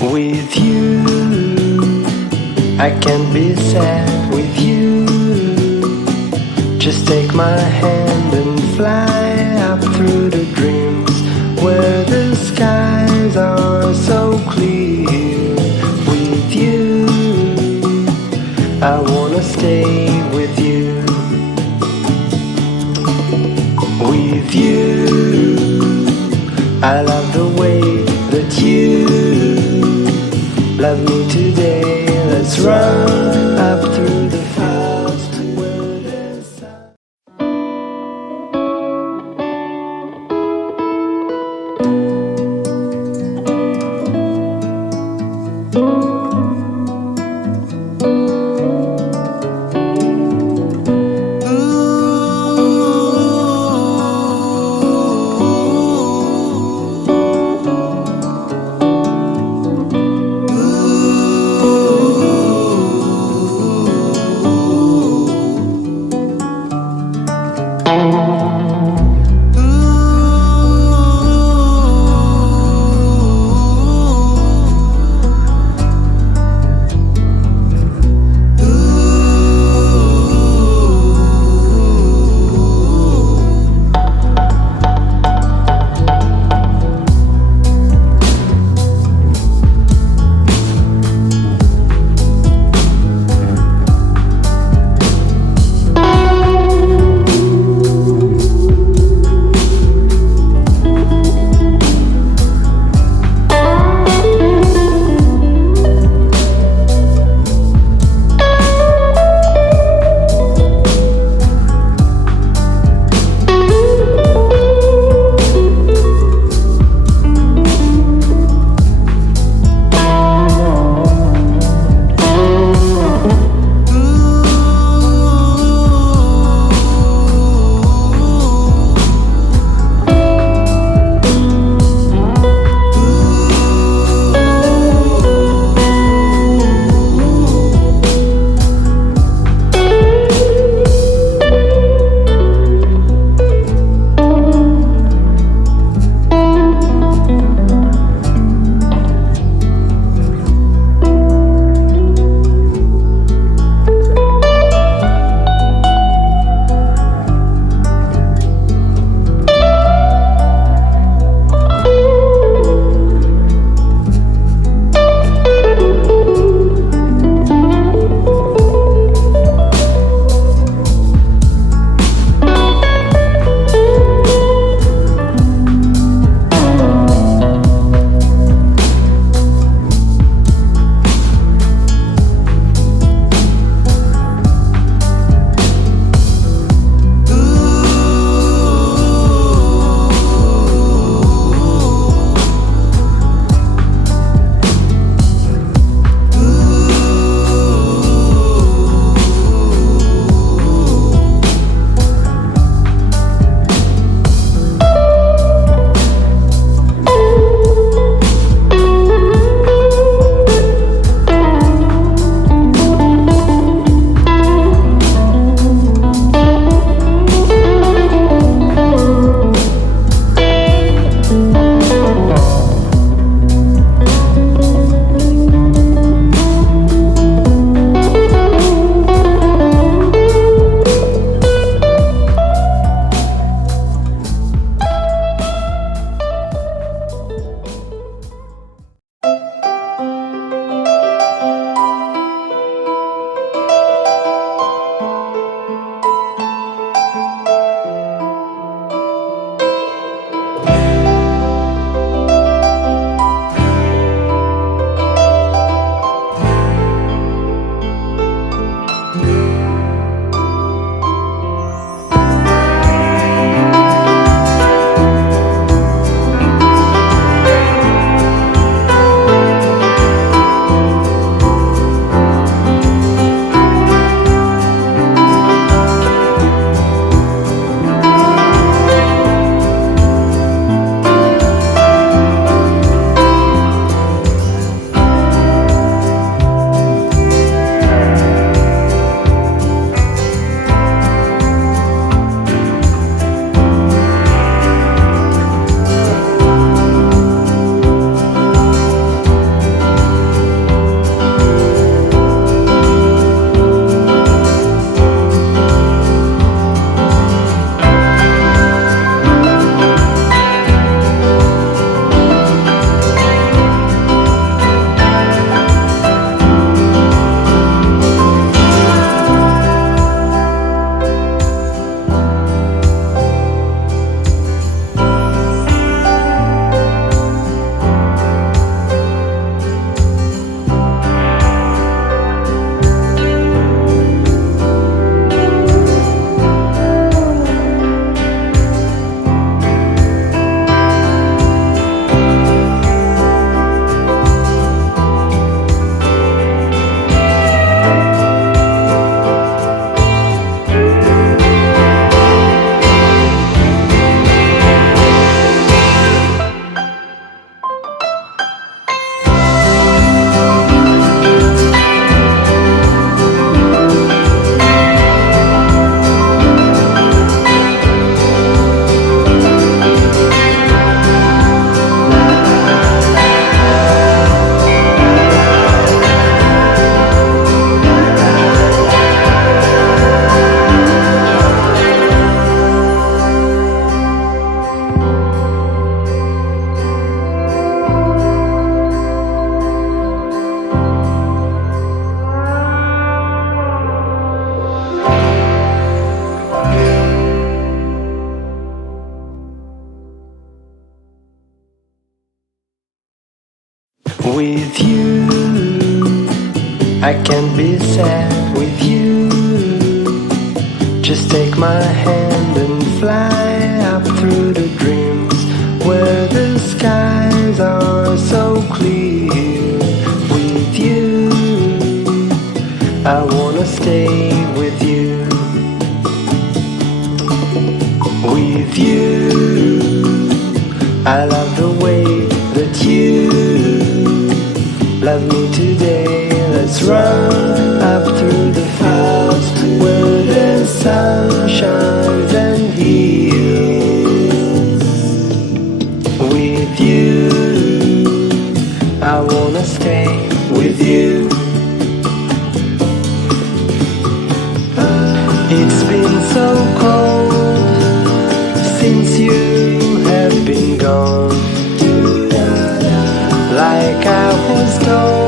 With you, I can't be sad with you. Just take my hand and fly up through the dreams where the skies are so clear. With you, I wanna stay with you. With you, I love the way that you love me today. Let's run up through the fields where there's sun. with you. I can't be sad with you. Just take my hand and fly up through the dreams where the skies are so clear. With you, I wanna stay with you. With you, I love the way that you love me today. Let's run up through the fields where the sun shines and heals. With you, I wanna stay with you. It's been so cold since you have been gone. Like I was told,